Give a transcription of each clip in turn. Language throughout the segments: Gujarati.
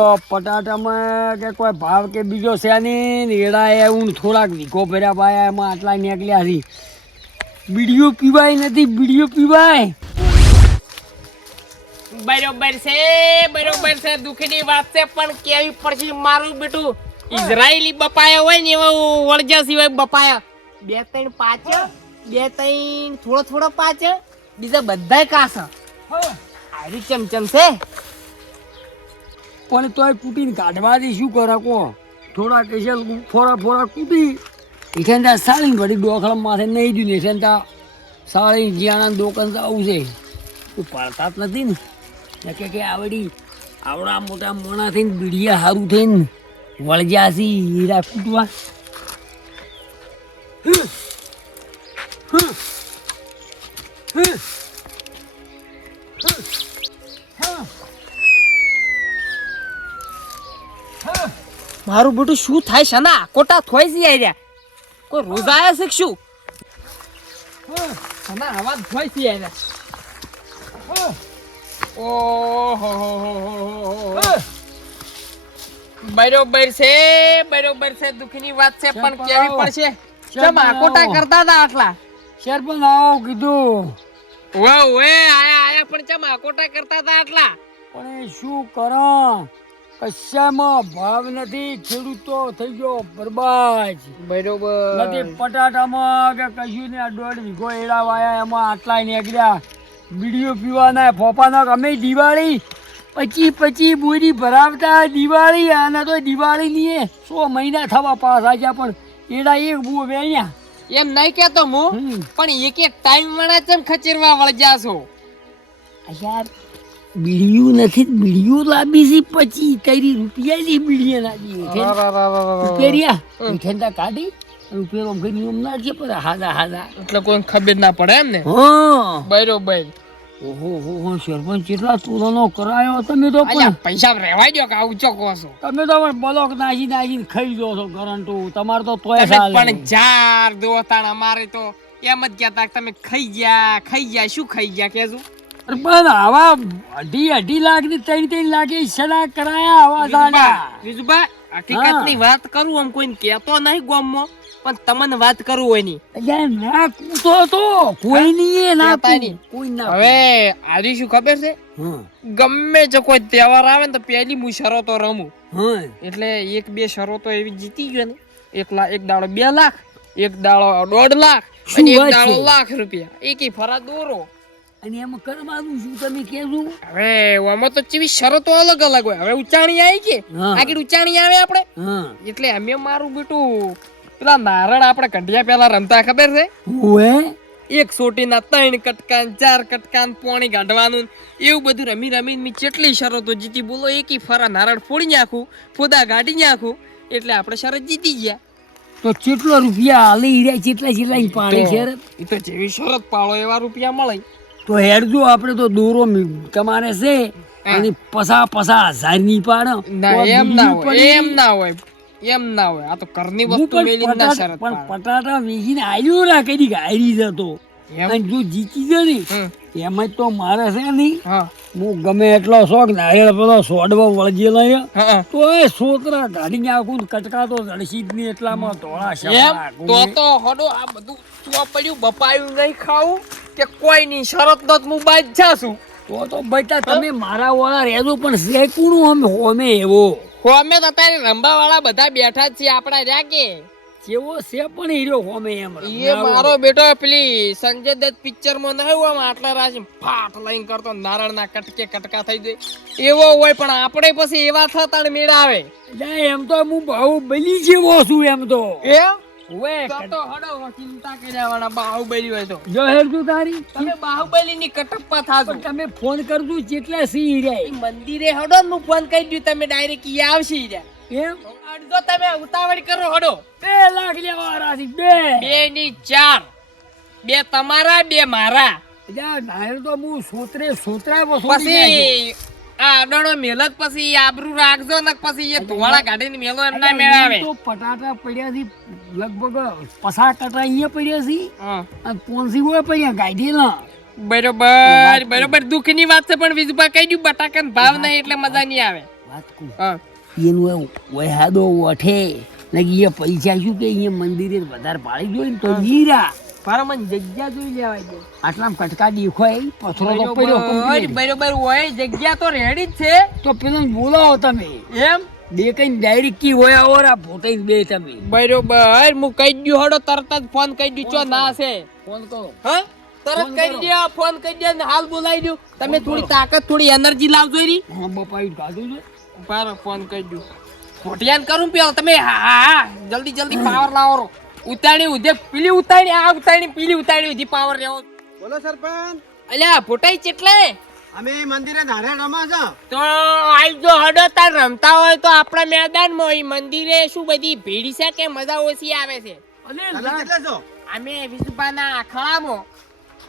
તો પટાટામાં કે કોઈ ભાવ કે બીજો છે નહીં એડા એવું થોડાક વીઘો ભર્યા પાયા એમાં આટલા નીકળ્યા છે. બીડીઓ પીવાય નથી, બીડીઓ પીવાય. બરોબર છે દુઃખની વાત છે પણ કેવી પડશે મારું બેટું ઇઝરાયેલી બપાયા હોય ને એવા વળજા સિવાય બપાયા 2-3 પાંચ 2-3 થોડો પાંચ બીજા બધાય કાસ આરી ચમચમ છે પણ તોય કૂટીને કાઢવાથી શું કરે કો થોડા કેસે ફોરા કૂટી એઠેન સાળી ઘડી ડોખલા માથે નહીં દઉં ને એઠેન સાળી જીયાણા દોકન આવું છે તું પડતા જ નથી ને કે આવડા મોટા મોણા થઈને બીડિયા સારું થઈને વળજાસી હીરા કૂટવા. મારું બેટું શું થાય છે ના કોટા થોઈ સી આર્યા કોઈ રોજ આયા છે શું ના અવાજ થોઈ સી આર્યા ઓહો બરોબર છે દુઃખની વાત છે પણ કેવી પડશે કેમ આકોટા કરતા હતા આટલા શેર પણ આવો કીધું વાહ આયા પણ કેમ આકોટા કરતા હતા આટલા પણ એ શું કરો કશામાં ભાવ નથી ખેડૂતો થઈ ગયો બરબાદ. બરોબર નથી પટાટામાં કે કશું ને 1.5 વીઘો એડા વાયા એમાં આટલા નીકળ્યા. બીડીઓ પીવાના ફોપાના અમે દિવાળી 25 બોરી ભરાવતા દિવાળી આના તો દિવાળી ની 100 મહિના થવા પાછા ગયા પણ એડા એક બુઓ વેણ્યા એમ નહીં કેતો હું પણ એક ટાઈમ વાળા ચમ ખચેરવા વળજા છો યાર. બીડીયું નથી બીડીઓ લાવી છે 25 રૂપિયા ની બીડીએ નાખી રૂપિયા કાઢી રૂપિયા નિયમ નાખીએ પણ હાદા એટલે કોઈ ખબર ના પડે એમ ને. હા બરોબર. ઓહો સરપંચ કેટલા તોલાનો કરાયો તમે તો પૈસા રહેવાય દો કે આવું ચોકો છો તમે તો બ્લોક નાખીને ખાઈ દો છો કરંટો તમારે તો તોય પણ જાર દોસ્તાન અમારે તો એમ જ કહેતા તમે ખાઈ ગયા શું ખાઈ ગયા કેજો પણ આવા 2.5 લાખ ની 3 લાખ સડા કરાયા આવા દાડા વિજુભા હકીકતની વાત કરું આમ કોઈને કહેતો નહીં ગામમાં પણ તમને વાત કરું હોય ની ના કૂતો તો કોઈ નહીં ના કોઈ ના. હવે આજે શું ખબર છે ગમે તે કોઈ તહેવાર આવે ને તો પહેલી હું શરતો રમું એટલે 1-2 શરતો એવી જીતી ગયો ને એક દાડો 2 લાખ એક દાડો 1.5 લાખ અને એક દાડો લાખ રૂપિયા એકી ફરા દોરો અને એમાં કરવાનું શું તમે કેજો. હવે આમાં તો ચેવી શરતો અલગ હોય. હવે ઉચાણી આવી કે આગળ ઉચાણી આવે આપણે એટલે અમે મારું બેટું પેલા નારણ આપણે કંઢિયા પેલા રમતા ખબર છે એક સોટીના 3 કટકાન 4 કટકાન પાણી કાઢવાનું એવું બધું રમી મી કેટલી શરતો જીતી બોલો એકી ફરા નારણ ફોડી નાખું ફોદા કાઢી નાખું એટલે આપણે શરત જીતી ગયા. તો કેટલો રૂપિયા હાલી રહ્યા કેટલા પાણી શરત એ તો જેવી શરત પાડો એવા રૂપિયા મળે. તો હેડજો આપણે તો દોરો તમારે છે અને 50,000 ની પાડો. એમ ના હોય આ તો ઘરની વસ્તુ મેલી ના શરત પણ પટાટા વેચીને આવ્યો ના કદી ગાયરી જતો અને જો જીતી ગયો ને એમાં તો મારે છે નહીં હું ગમે એટલો શોખ નારિયેળ પેલો સોડવો વળજેલો તો એ સોતરા ગાડી નાખું કટકાતો જડસી જ નહીં એટલામાં ધોળા તો હડો આ બધું પડ્યું બપાયું નહીં ખાવું કે કોઈ ની શરત નો હું બાદ જાશું તો બેટા તમે મારા વાળા રહેજો પણ શેકુનું અમે હોમે એવો હોમે તો તારે રંબા વાળા બધા બેઠા જ છે આપડા રહ્યા કે જેવો છે પણ હીરો હોમે એમ એ મારો બેટો પેલી સંજય દત્ત પિક્ચર માં ન હોય આમ આટલા રાશી ફાટ લઈને કરતો નારણ ના કટકા થઈ જાય એવો હોય પણ આપણે પછી એવા થતા મેળ આવે એમ તો હું બાહુબલી જેવો છું એમ તો ચિંતા કર્યા વાળા બાહુબલી હોય તો જો હેરતું તારી તમે બાહુબલી ની કટપ્પા થાજો તમે ફોન કરજો જેટલા સી રે મંદિરે હડો હું ફોન કરી દઉં તમે ડાયરેક્ટ ઈ આવશે એમ અડધો તમે ઉતાવળ કરો હડો 2 લાખ લેવા રાજી 2 ની 4 2 તમારા 2 મારા નાયર તો હું સોતરા પછી આ અડાણો મેલત પછી આબરૂ રાખજો ને પછી એ ધોવાળા કાઢીને મેલો એમ ના મેળાવે તો પટાટા પડ્યા છે લગભગ 50 કટા અહીંયા પડ્યા છે અને 500 હોય પડ્યા ગાડીલા બરોબર દુઃખની વાત છે પણ વિજુભા કહી દઉં બટાકાનો ભાવ નહીં એટલે મજા નહીં આવે વાત કહું હા એનું વહાદો વઠે ને એ પૈસા શું કે અહીંયા મંદિરે વધારે પાડી જોઈ ને તો જીરા મારા મને જગ્યા જોઈ લેવાય દે આટલામ કટકા દેખાય પથરો તો પડ્યો complete. બરોબર હોય જગ્યા તો રેડી જ છે તો પેલો બોલાવો તમે એમ બે કઈ ડાયરેક્ટ કી હોય ઓરા પોતે બે તમે બરોબર હું કહી દઉં હડો તરત જ ફોન કરી દઉં ચો ના છે ફોન કરો હા તરત ફોન કરી કરો. દો ફોન કરી દો ને હાલ બોલાવી દઉં તમે થોડી તાકાત થોડી એનર્જી લાવજો રી હા બપાઈ કાઢું છે બારો ફોન કરી દઉં ફોટિયાન કરું પેલો તમે હા હા જલ્દી જલ્દી પાવર લાવો ઉતાણી ઉધે પીલી ઉતાણી આ ઉતાણી પીલી ઉતાણી ઉધી પાવર લેવો બોલો સરપંચ અલ્યા ફોટાઈ ચેટલે અમે મંદિરે નારે રમા છો તો આઈ જો હડો તાર રમતા હોય તો આપણા મેદાનમાં ઈ મંદિરે શું બધી ભીડ છે કે મજા ઓછી આવે છે અલે તમે કેટલા છો અમે વિસુપાના આખડામાં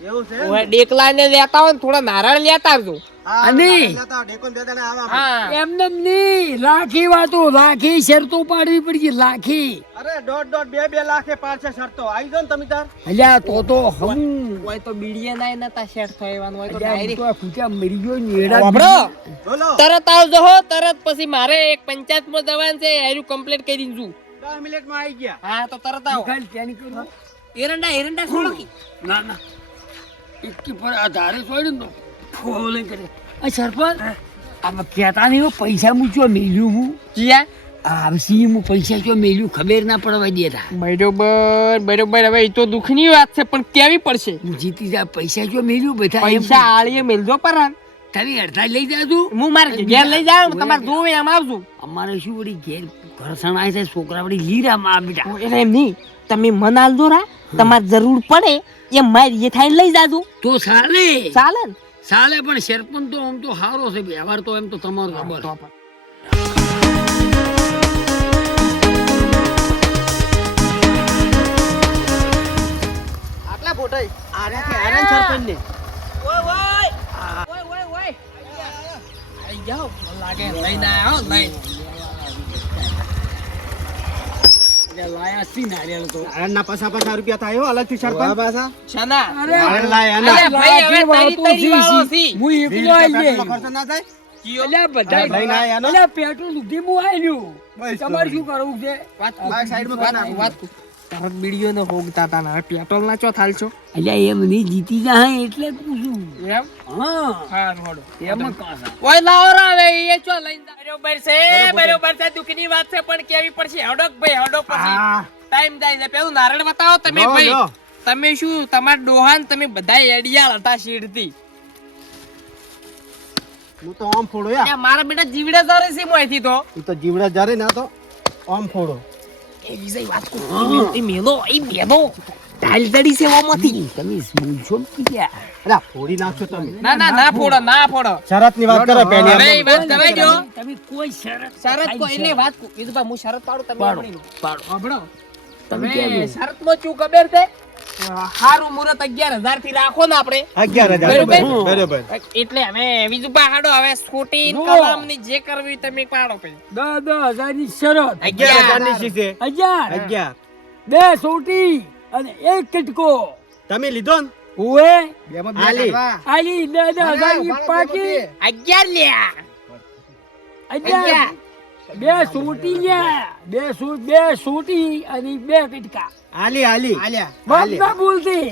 એવું છે ઓય ડેકલાને લેતા હોય ને થોડા નારળ લેતા આવજો હા, અને? લેતા ડેકોન બે જણા આવા હા એમને નહીં રાખી વાતો રાખી શરતો પાડવી પડી રાખી અરે દોઢ બે લાખે પાડશે શરતો આવી જાઓ ને તમે તાર અલ્યા તો હમ હોય તો બીડીએ નાય નતા સેટ થવાનું હોય તો અલ્યા હું ડાયરેક્ટ તો આ ખૂટા મરી ગયો ને એડા વાપરો બોલો તરત આવજો હો તરત પછી મારે એક પંચાયતમાં જવાનું છે એનું કમ્પ્લીટ કરી દીધું 10 મિનિટમાં આવી ગયા હા તો તરત આવો ખાલી ત્યાંની કરું એરંડા છોડો કી ના ના એકી પર આધારે છોડ્યું ને ફોન કરે આ સરપંચ આમાં કહેતા નહીં હો, પૈસા હું ચો મેલ્યું હું જીયા આવસી હું પૈસા ચો મેલ્યું ખબર ના પડવા દેતા બરોબર હવે એ તો દુઃખની વાત છે પણ કેવી પડશે હું જીતી જા પૈસા ચો મેલ્યું બધા એમ પૈસા આળીએ મેલજો પર તમે અડધા લઈ જાજો હું મારે ઘેર લઈ જાઉં તમારે જોવે એમ આવજો અમારે શું વળી ઘેર ઘર સણાય છે છોકરા વળી લીરામાં આ બેટા એટલે એમ નહીં તમે મન આલજો રા તમારે જરૂર પડે એમ મારી એ થાય લઈ જાજો તો ચાલે ચાલે ને ચાલે પણ સરપંચ તો આમ તો સારો છે વ્યવહાર તો એમ તો તમારો ખબર આટલા ફોટો આરે સરપંચ ને ઓય આઈ જાઓ મને લાગે લઈને આવો લઈને લાયા સી નારિયેળ તો આરણના પાછા રૂપિયા થાય હો અલગથી સરપંચ પાછા છના આરણ લાય આના. અરે ભાઈ હવે તરી વાળો છી હું એકલો આવી પેટ્રોલનો ખર્ચો ના થાય અલ્યા બધા લઈને આયા નો? અલ્યા પેટ્રોલ ઉધી હું આલ્યું બસ તમારે શું કરવું છે વાત આ સાઈડમાં કરી નાખો. વાત તરત બીડીઓ ને હોગતા તા ને પેટ્રોલ ના ચો થાલ છો અલ્યા એમ નહીં જીતી જાય એટલે જ પૂછું એમ હા હા રોડો એમાં કાસા ઓય લાવો રે એ ચો લઈને બરોબર છે દુખની વાત છે પણ કેવી પડશે હડક ભાઈ હડક પછી હા. ટાઈમ જાય છે પેલું નારળ બતાવો તમે લો, ભાઈ લો. તમે શું તમાર ડોહાન તમે બધા એડિયા હતા શીડથી હું તો આમ ફોડો યા મારા બેટા જીવડે સારે છે મોયથી તો ઈ તો જીવડા જરે ના તો આમ ફોડો એ વિજય વાત કો એ મેલો ઢાલ દડી છે ઓમાંથી તમે બોલશો ને ક્યાં અરે આ ફોડી નાખશો તમે ના ફોડો શરતની વાત કરો પહેલી અરે, આમ. વાત કરવા દો. તમે કોઈ શરત શરત કો એટલે વાત કો વિજયભાઈ હું શરત પાડું તમે પાડો, આપણી. પાડો. સાંભળો તમે તમે કહેજો. શરતમાં શું ખબર છે હારું મુહૂર્ત 11,000 થી રાખો ને આપણે 11,000 બરોબર? બરોબર એટલે હવે વિજયભાઈ હાડો હવે સ્કૂટી જુઓ. કલમ ની જે કરવી તમે પાડો પછી 10,000 ની શરત 11,000 ની શીશે 11 11 બે સોટી અને એક કટકો તમે લીધો ને ઓએ આલી આલી 10,000 ની પાકી 11 લ્યા 11 બે સોટી લ્યા બે સોટી અને બે કટકા આલી બાપ ના બોલતી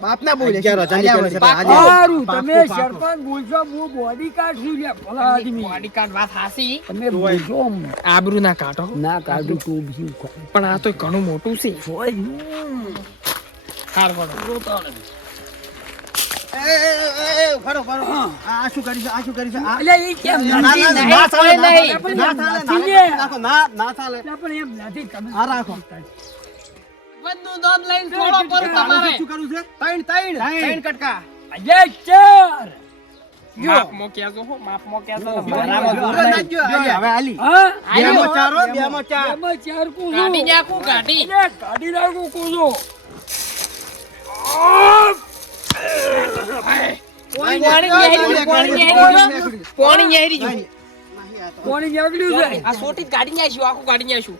બાપ ના બોલે 11,000 ની પેલી પાકું. આલી. સારું તમે પાકું, પાકું. સરપંચ બોલશો હું બોડી કાર્ડ છું લ્યા ભલા આદમી બોડી કાર્ડ વાત હાસી તમે બોલશો આબરૂ ના કાઢો ના કાઢું તો બીજું પણ આ તો ઘણું મોટું છે હાર વડો ફરો આ શું કરી છે આ એટલે એ કેમ ના, નથી? ના, ના ચાલે, ના નહીં. ચાલે, ના ચાલે, નથી ના ને. રાખો, ના ચાલે એટલે પણ એમ નથી તમે આ રાખો. બધું નોંધ લઈને છોડો પર તમારે શું કરવું છે ત્રણ કટકા અજય ચાર માપ મોક્યા છો હો માપ મોક્યા છો બરાબર. હવે આલી હા બેમાં ચાર હો, બેમાં ચાર. એમાં ચાર કૂદો. ગાડી નાખું ગાડી એટલે કાઢી નાખું કૂદો. પાણી ન્યારી જો કોની નીકળ્યું છે આ સોટી ગાડી ન્યાશું આખું ગાડી ન્યાશું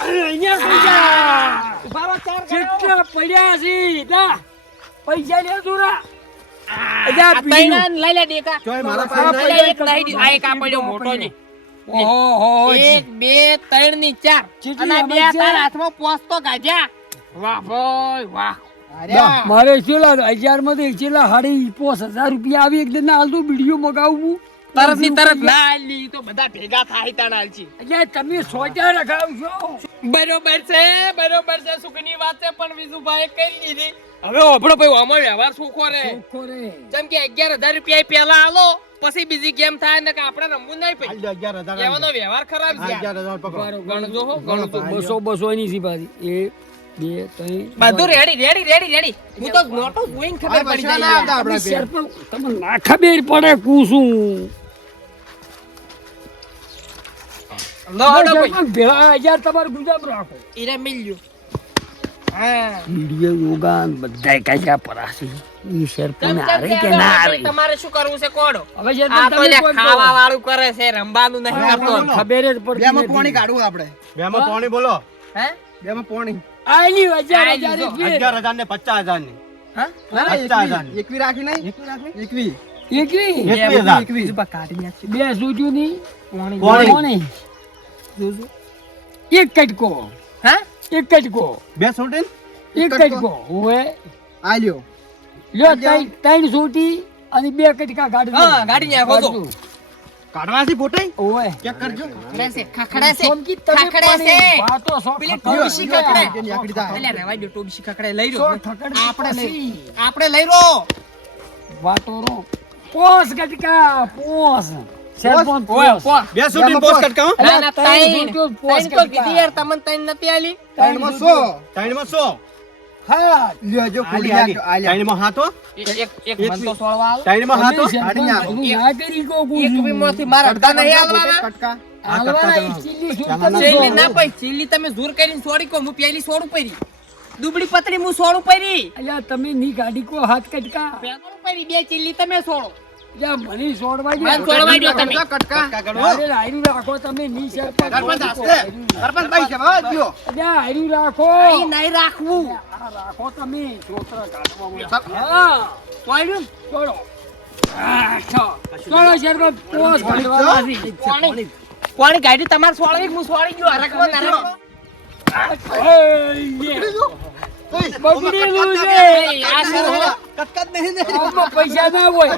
અહીંયા સુઈ જા. ઉભા રહો ચાર કેટલા પડ્યા છે ના પૈસા લે તું ના અજા આ તૈણાન લઈ લે દેખા ચોય મારા આ પાસે આ એક લઈ દી. આ એક આ પડ્યો મોટો ને ઓહો 1 2 3 ની 4 ચીટલી અને બે આમાં છે? તારા હાથમાં પોસ્તો ગાજ્યા વાહ ભાઈ વાહ મારે છેલ્લા 1000 માંથી છેલ્લા 5000 રૂપિયા આવી એક દિન હાલ તો વિડીયો મગાવું તરત ની તરત ના આલી તો બધા ભેગા થાય તાણા આલજી અજા તમે સોચા રખાવશો બરોબર છે સુખની વાત છે પણ વિજુભાઈ કરી દીધી હવે આપણો ભાઈ આમાં વ્યવહાર સુખો રે ચોખ્ખો રે જેમ કે 11000 રૂપિયા પહેલા આલો પછી બીજી ગેમ થાય ને કે આપણે રમવું નહીં હાલ પડી દો 11,000 એવાનો વ્યવહાર ખરાબ છે 11,000 પકડો ગણજો હો ગણજો 200 ની સીપારી 1 2 3 બધું રેડી હું તો મોટો જોઈને ખબર પડી જાય સરપંચ તમને ના ખબર પડે કુસું લો હડો ભાઈ સરપંચ ભેળા 1000 તમારે ગુજામ રાખો ઈરે મિલ્યો હા વિડીયો યોગાન બધાય કાજા પરાસી ઈ સરપંચ કેમ હારે કે ના હારે તમારે શું કરવું છે કોડો હવે આ સરપંચ તો તમે લે કોઈ ખાવા વાળું કરે છે રમવાનું નહીં કરતો ખબર જ પડતી બેમાં નથી. પાણી કાઢવું આપણે બેમાં પાણી બોલો હે બેમાં પાણી આયલી 1000 આયલી 1000 જો. ફેર. 11,000 ને 50,000 ની હા 50,000 ની એકવી રાખી નહીં એકવી એકવી 21,000 બે સૂજુ ની પાણી પાણી. એક કટકો હા એક કટકો બે છોટે એક કટકો ઓએ આ લ્યો લ્યો ત્રણ સૂટી અને બે કટકા કાઢજો હા, કાઢી નાખો તો. કાઢવાથી ફોટાઈ ઓએ ચેક કરજો ખખડે છે સોમકી તમે ખખડે પણ છે વાતો સો પેલી ખખડે. ટોબીસી ખખડે તેની આકડી થાય. અલ્યા રેવા દો ટોબીસી ખખડે લઈ સો રહ્યો ખખડ આપણે પછી. લઈ આપણે લઈ રો વાતો રો પોસ કટકા પોસ સરપંચ ઓય પોસ પો બે છોટી પોસ્ટ કટકાઓ ના ના ત્રણ ત્રણ સૂટીઓ પોસ ત્રણ તો કટકા. કીધી યાર તમને ત્રણ નથી આલી ત્રણમાં 100 ત્રણમાં 100 હા લ્યો જો આલી ખોલી આલી નાખજો, આ લ્યો. ત્રણમાં હાથો એક મન તો સોળવા આલો ત્રણમાં હાથો તમે સરપંચ કાઢી નાખો. બધું ના કરી કો એક વીમાંથી મારા અડધા નહીં આલવાના કટકા હાલવાના ચીલી સૂટ તમે ચીલી જો. ના પઈ ચીલી તમે જોર કરીને છોડી કો હું પેલી સોડું પરી દુબળી પતરી હું સોડું પરી અલ્યા તમે ની ગાડી કો હાથ કટકા પેલું પરી બે ચીલી તમે સોડો યા મને છોડવા દો. મને છોડવા દો તમે કટકા કટકા ગણો અરે હાયરું રાખો તમે ની સરપંચ સરપંચ હાસ્તે. સરપંચ ભાઈ છે ભાઈ લ્યો અલ્યા હાયરું રાખો અહીં નહીં રાખવું આ રાખો તમે છોતરા કાઢવા હા પડ્યું છોડો આ છો. છોડો સરપંચ પોસ કાઢવાના છે. પાણી પાણી કાઢી તમારે સોળવી હું સોળી ગયો હરકવા નરકવા બગડેલું છે આ શું હે? કટકા જ નહીં ને આમાં પૈસા ના હોય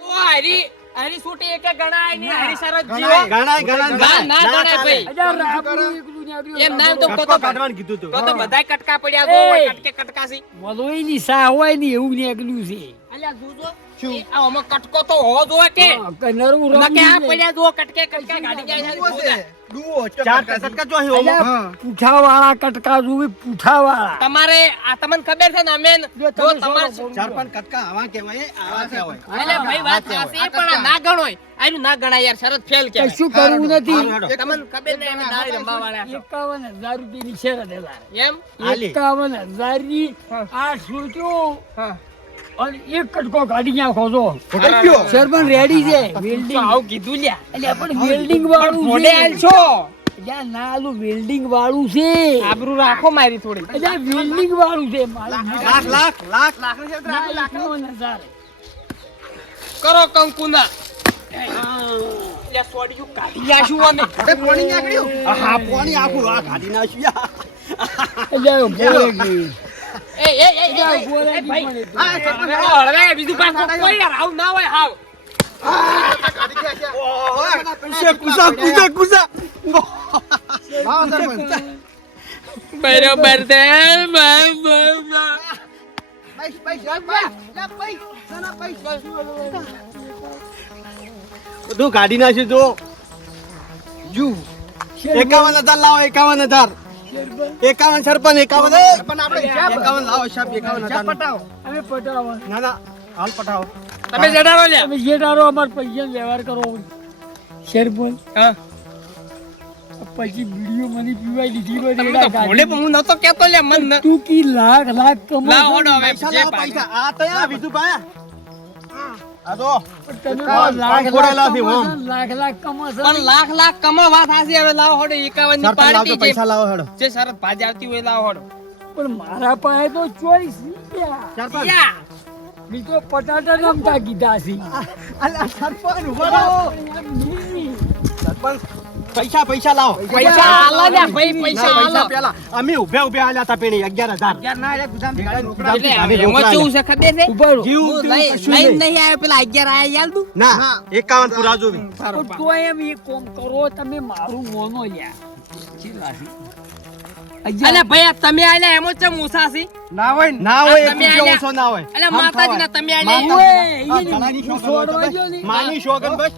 ઓ હરી હરી છૂટી એક ગણાય ની હરી શરત જીવો ગણાય ના ના ગણાય ભાઈ અલ્યા રાખવું એકલું ને આટલું એમ નામ તો કટકો કતો કાઢવાનું કીધું તું તો બધાય કટકા પડ્યા જો એ. કટકે કટકાસી વલોઈ ની સા હોય ને એવું ને એકલું છે અલ્યા જોજો એ આ આમાં કટકો તો હો જો કે હા, કઈ નરવું ન કે આ રમી પડ્યા જો કટકે કટકા ગાડી જાય છે ડુઓ છે ડુઓ ચાર કટકા જો અહીં ઓમો. હા પૂઠા વાળા કટકા જોવી પૂઠા વાળા તમારે આ તમને ખબર છે ને અમે જો જો તમે તમારે સોળો ચાર પાંચ કટકા આવા કહેવાય આવા કહેવાય એટલે ભાઈ વાત સાચી પણ આ ના ગણોય આનું ના ગણાય યાર શરત ફેલ કે કશું કરવું નથી હારું, હારું. તમને ખબર નહીં અમે દાડી રમવા વાળા છો 51,000 રૂપિયાની શરત એલા. એમ હાલી. 51,000 ની હા. આ સોચ્યો હા અને એક કટકો કાઢી નાખો છો ફોટાઈ ગયો સરપંચ રેડી છે તો વેલ્ડિંગ આવું કીધું લ્યા એટલે પણ વેલ્ડિંગ વાળું મોઢે આલ છો એટલે ના આલું વેલ્ડિંગ વાળું છે આબરૂ રાખો મારી થોડી એટલે વેલ્ડિંગ વાળું છે મારું લાખ લાખ લાખ ના, 51,000. કરો કંકુના એટલે સોડિયું કાઢી આશું અમે એ પાણી નીકળ્યું હા પાણી આખું આ કાઢી નાખ્યું એટલે બોલે ગઈ. એ એ એ એટલે એ બોલે એ ગઈ ભાઈ પણ હા સરપંચ હળવે બીજું પાછું કોઈ યાર આવું ના હોય હાવ કાઢી ગયા છે કુસા કુસા કુસા લાવો સરપંચ બરોબર છે પૈસ પૈસ લા પૈસ ના પૈસ બધું કાઢી નાખ્યું જો જુ 51,000 લાવો 51,000 51 સરપંચ 51 પણ આપણે હિસાબ 51 લાવો સાહેબ 51,000 પટાવો અમે પટાવો ના ના હાલ પટાવો તમે જડાવો લ્યા તમે જે ધારો અમાર પૈસા વ્યવહાર કરો શેરપોન હા પછી વિડીયો મને પીવાય લીધી હોય તમે તો ભોલે પણ હું નતો કેતો લ્યા મન ન તું કી લાખ લાખ કમા લાવો હડો હવે પૈસા જે લાવો પૈસા આ તો યાર બીજું ભાઈ આ તો તમે કામ લાખ ખોડાયેલા લાખ છે, કમા ઓમ. લાખ લાખ કમા પણ લાખ લાખ કમાવા થાશે હવે લાવો હડો 51 ની સરપંચ લાવો પાર્ટી તો પૈસા લાવો હેડો જે શરત ભાજ આવતી હોય લાવો હડો પણ મારા પાસે તો 24 રૂપિયા સરપંચ યા મેં તો પટાટા રમતા કીધા છે. અલા સરપંચ ઉભા રહો. સરપંચ પૈસા પૈસા લાવો. પૈસા આલો ને ભાઈ, પૈસા આલો. પેલા અમે ઉભે ઉભે આલ્યા તા પેણી 11,000. એટલે એમાં કેવું છે ખબર છે? ઉભા રહો. જીવ હું તું લઈ- કશું લઈને નહીં. નહીં આવ્યો, પેલા 11 આયા યાદ તું? ના 51 પૂરા જોવી. તો તોય એમ એક કામ કરો, તમે મારું મોનો લ્યા. કેટલા છે? અલ્યા ભાઈ આ તમે આલ્યા એમાં ચમ ઓછા છે? ના હોય એક તમે રૂપિયો આલ્યા. ઓછો ના હોય. અલ્યા આમ માતાજીના ખવાય. તમે આલ્યા. ઓય, હા, ઈ ગળાની હું શોગન હોય તો છોડવા બસ. ગયો ને. માની શોગન બસ.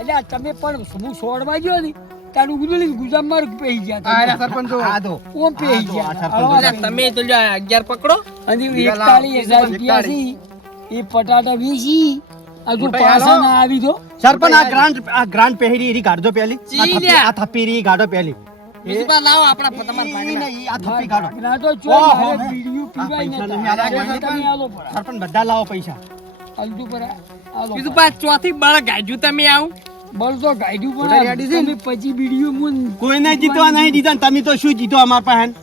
અલ્યા તમે પણ હું છોડવા ગયો ને તારું ગુદડી ગુજામ માર પેહી ગયા તમે. સરપંચ આ દો. ઓમ પેહી આ ગયા સરપંચ હળવા અલ્યા પેહી તમે તો લ્યો 11 પકડો. અને 41,000 રૂપિયા છે એ પટાટા વેચી હજુ મોટા પાછા હાલો. ના આવી તો સરપંચ આ ગ્રાન્ડ પહેરી રી ગાડો પેલી. ચીલ્યા. આ થપ્પી રી ગાડો પેલી. બીજી બાર લાવો આપણા તમારા ભાગના. આ થપ્પી ગાડો. ભાગના તો ચો ઓહો. મારે બીડીયું પીવાય પૈસા નતા. નહીં આલ્યા મને સરપંચ. તમે આલો પરા. સરપંચ બધા લાવો પૈસા. આલતું પરા. આલો બીજું પરા. પાછ ચોથી બળ ગાજ્યું તમે આવું. બળ તો ગાયડું બધા પણ ready છે ને? તમે પછી બીડીયું મુન કોઈને જીતવા નહીં દીધા ને તમે તો શું જીતો અમાર પાસે.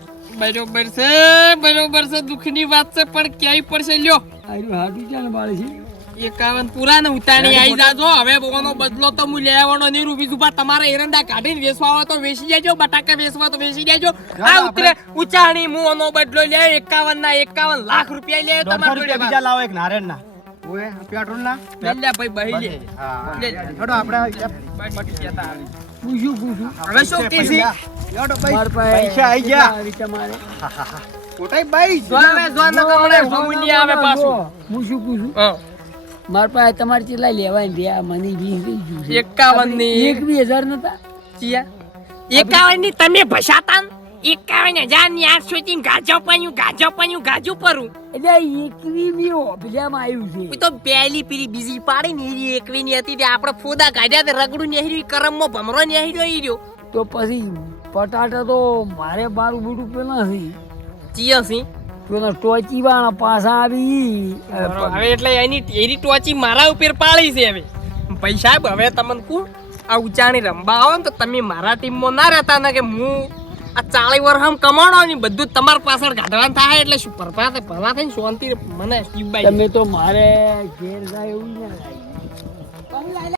બરોબર છે દુઃખની વાત છે પણ ક્યાંય પડશે લ્યો. આર્યું હાટું ચાલે બાળે છે 51 પૂરા ને ઉતાણી આવી જાજો. હવે બોનો બદલો તો હું લેવાનો નહીં રૂ. બીજું બા તમારે એરંડા કાઢીને વેચવા હોય તો વેચી જાજો, બટાકા વેચવા તો વેચી જાજો. આ ઉતરે ઉચાણી હું આનો બદલો લે 51 ના 51 લાખ રૂપિયા લે 150 તમારે રૂપિયા બીજા લાવો એક નારેણના. ઓય પેટ્રોલ ના. લે ભાઈ બહી લે. હા. લે. હેડો આપણે પૂછું હવે શું કે છે? હેડો માર પાસે પૈસા આઈ ગયા. આવી તમારે કોટાઈ બાઈ. જોવે જોન ન કમળે ભૂની આવે પાછું. હું શું પૂછું હા. માર પાસે તમારે કેટલા લેવાય રહ્યા મને 20 થઈ ગયું 51 ની 21,000 નતા ચિયા 51 ની તમે ભસાતા ને 51,000 ની 800 થી ગાજો પરું. એટલે 21 ની ઓપલામાં આવ્યું છે ઈ તો પહેલી પીરી બીજી પાડી ને ઈ 21 ની હતી તે આપણે ફોદા કાઢ્યા તે રગડું નેહરી કરમમાં ભમરો નેહર્યો ઈ રહ્યો. તો પછી પટાટા તો મારે બારું બુટું પેલા છે ચિયા સી પેલા ટોચી વાળા પાછા આવી હવે એટલે એની ટોચી મારા ઉપર પાડી છે હવે ભાઈ સાહેબ હવે તમને કું આ ઉચાણી રંબા આવો ને તો તમે મારા ટીમમાં ના રહેતા ને કે હું આ 40 વર્ષ કમાણો ને બધું તમારા પાછળ ગાઢવાનું થાય એટલે શું પરપાતે ભલા થઈને શાંતિ મને શિવભાઈ તમે તો મારે ઘેર જાય એવું ના લાગે